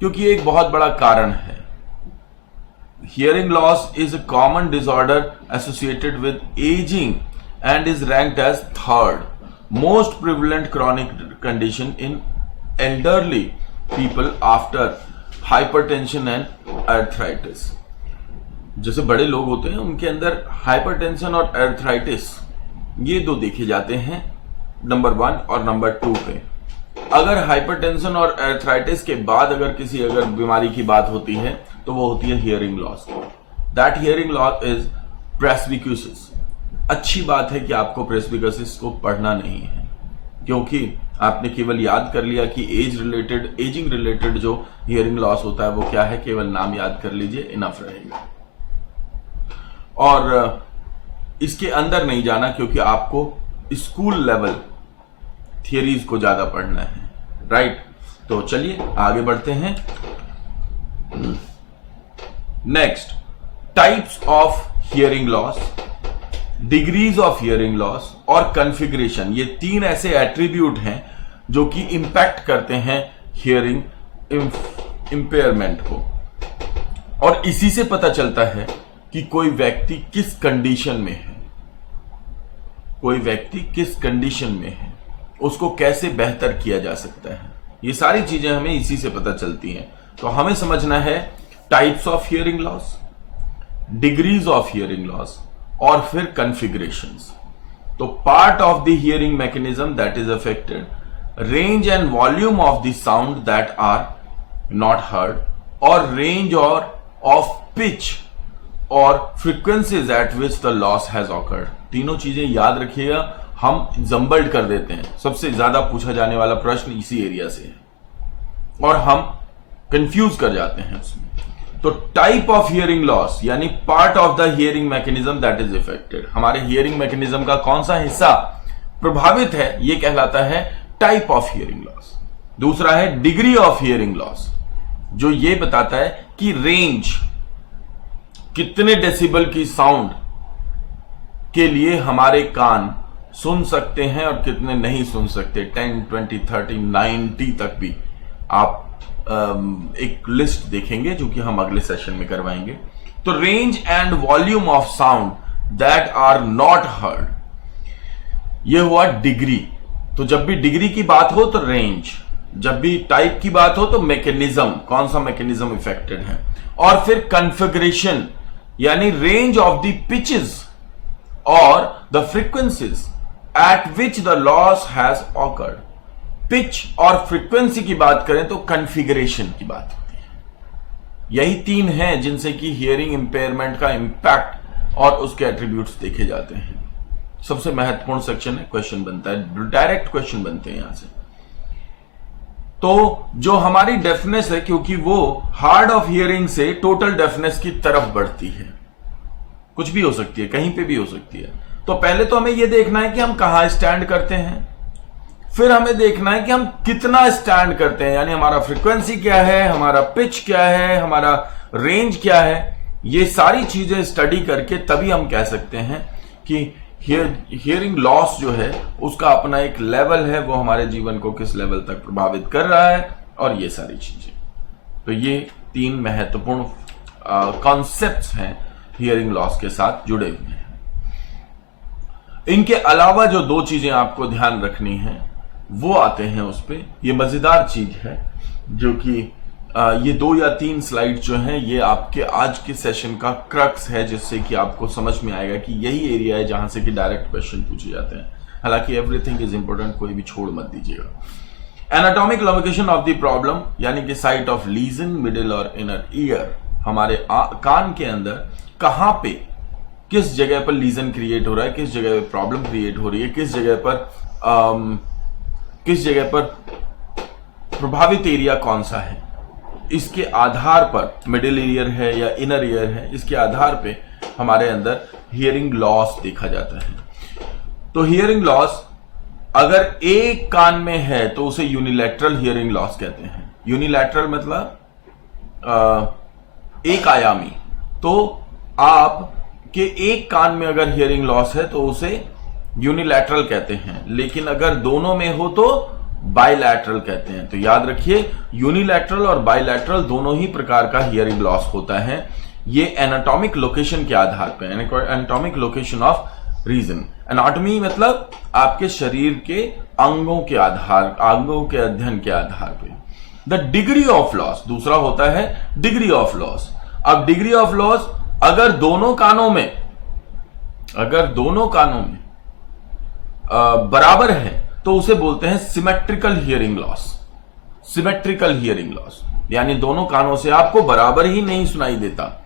क्योंकि ये एक बहुत बड़ा कारण है। Hearing loss is a common disorder associated with aging and is ranked as third most prevalent chronic condition in elderly people after hypertension and arthritis। जैसे बड़े लोग होते हैं उनके अंदर हाइपरटेंशन और आर्थराइटिस ये दो देखे जाते हैं नंबर 1 और नंबर 2 पे। अगर हाइपरटेंशन और आर्थराइटिस के बाद अगर बीमारी की बात होती है तो वो होती है hearing loss. That hearing loss is presbycusis. अच्छी बात है कि आपको प्रेस्बिक्यूसिस को पढ़ना नहीं है, क्योंकि आपने केवल याद कर लिया कि एजिंग रिलेटेड जो हियरिंग लॉस होता है वो क्या है, केवल नाम याद कर लीजिए, इनफ रहेगा। और इसके अंदर नहीं जाना, क्योंकि आपको स्कूल लेवल थियरीज को ज्यादा पढ़ना है, राइट। तो चलिए आगे बढ़ते हैं। Next, types of hearing loss, degrees of hearing loss और कॉन्फ़िगरेशन। ये 3 ऐसे एट्रीब्यूट हैं जो कि इंपैक्ट करते हैं हियरिंग इंपेयरमेंट को, और इसी से पता चलता है कि कोई व्यक्ति किस कंडीशन में है, कोई व्यक्ति किस कंडीशन में है, उसको कैसे बेहतर किया जा सकता है। ये सारी चीजें हमें इसी से पता चलती हैं। तो हमें समझना है types of hearing loss, degrees of hearing loss और फिर कॉन्फ़िगरेशंस। तो part of the hearing mechanism that is affected, range and volume of the sound that are not heard, और रेंज और ऑफ पिच और frequencies at which the loss has occurred. तीनों चीजें याद रखिएगा, हम जंबल्ड कर देते हैं। सबसे ज्यादा पूछा जाने वाला प्रश्न इसी एरिया से है और हम कंफ्यूज कर जाते हैं उसमें। तो टाइप ऑफ हियरिंग लॉस यानी part of the hearing mechanism that is affected, हमारे हियरिंग मैकेनिज्म का कौन सा हिस्सा प्रभावित है, यह कहलाता है टाइप ऑफ हियरिंग लॉस। दूसरा है डिग्री ऑफ हियरिंग लॉस, जो यह बताता है कि रेंज कितने डेसिबल की साउंड के लिए हमारे कान सुन सकते हैं और कितने नहीं सुन सकते। 10, 20, 30, 90 तक भी आप एक लिस्ट देखेंगे जो कि हम अगले सेशन में करवाएंगे। तो range and volume of sound that are not heard, यह हुआ डिग्री। तो जब भी डिग्री की बात हो तो रेंज, जब भी टाइप की बात हो तो मैकेनिज्म, कौन सा मैकेनिज्म इफेक्टेड है, और फिर कॉन्फ़िगरेशन यानी रेंज ऑफ द पिचेस और the frequencies at which the loss has awkward. Pitch और फ्रीक्वेंसी की बात करें तो कॉन्फ़िगरेशन की बात होती है। यही 3 हैं जिनसे कि हियरिंग इंपेयरमेंट का इंपैक्ट और उसके एट्रीब्यूट्स देखे जाते हैं। सबसे महत्वपूर्ण सेक्शन है, क्वेश्चन बनता है, डायरेक्ट क्वेश्चन बनते हैं यहां से। तो जो हमारी डेफनेस है, क्योंकि वो हार्ड ऑफ हियरिंग से टोटल डेफनेस की तरफ बढ़ती है, कुछ भी हो सकती है, कहीं पे भी हो सकती है। तो पहले तो हमें यह देखना है कि हम कहां स्टैंड करते हैं, फिर हमें देखना है कि हम कितना स्टैंड करते हैं, यानी हमारा फ्रीक्वेंसी क्या है, हमारा पिच क्या है, हमारा रेंज क्या है। ये सारी चीजें स्टडी करके तभी हम कह सकते हैं कि हियरिंग लॉस जो है उसका अपना एक लेवल है, वो हमारे जीवन को किस लेवल तक प्रभावित कर रहा है, और ये सारी चीजें। तो ये 3 महत्वपूर्ण कॉन्सेप्ट्स हैं हियरिंग लॉस के साथ जुड़े हुए हैं। इनके अलावा जो 2 चीजें आपको ध्यान रखनी है वो आते हैं उस पे। ये मजेदार चीज है जो कि ये 2 या 3 स्लाइड जो हैं ये आपके आज के सेशन का क्रक्स है, जिससे कि आपको समझ में आएगा कि यही एरिया है जहां से कि डायरेक्ट क्वेश्चन पूछे जाते हैं। हालांकि एवरीथिंग इज इंपॉर्टेंट, कोई भी छोड़ मत दीजिएगा। Anatomic location of the problem यानी कि साइट ऑफ लीजन, मिडिल और इनर ईयर, हमारे कान के अंदर कहां पे किस जगह पर लीजन क्रिएट हो रहा है, किस जगह पर प्रॉब्लम क्रिएट हो रही है, किस जगह पर प्रभावित एरिया कौन सा है, इसके आधार पर मिडिल ईयर है या इनर ईयर है, इसके आधार पे हमारे अंदर हियरिंग लॉस देखा जाता है। तो हियरिंग लॉस अगर एक कान में है तो उसे यूनिलैटरल हियरिंग लॉस कहते हैं। यूनिलैटरल मतलब एक आयामी। तो आप के एक कान में अगर हियरिंग लॉस है तो उसे यूनिलैटरल कहते हैं, लेकिन अगर दोनों में हो तो बायलैटरल कहते हैं। तो याद रखिए, यूनिलैटरल और बायलैटरल दोनों ही प्रकार का हियरिंग लॉस होता है। ये एनाटॉमिक लोकेशन के आधार पर, anatomic location of region. Anatomy मतलब आपके शरीर के अंगों के अध्ययन के आधार पर। द डिग्री ऑफ लॉस दूसरा होता है डिग्री ऑफ लॉस। अब डिग्री ऑफ लॉस अगर दोनों कानों में बराबर है तो उसे बोलते हैं symmetrical hearing loss. Symmetrical hearing loss यानी दोनों कानों से आपको बराबर ही नहीं सुनाई देता।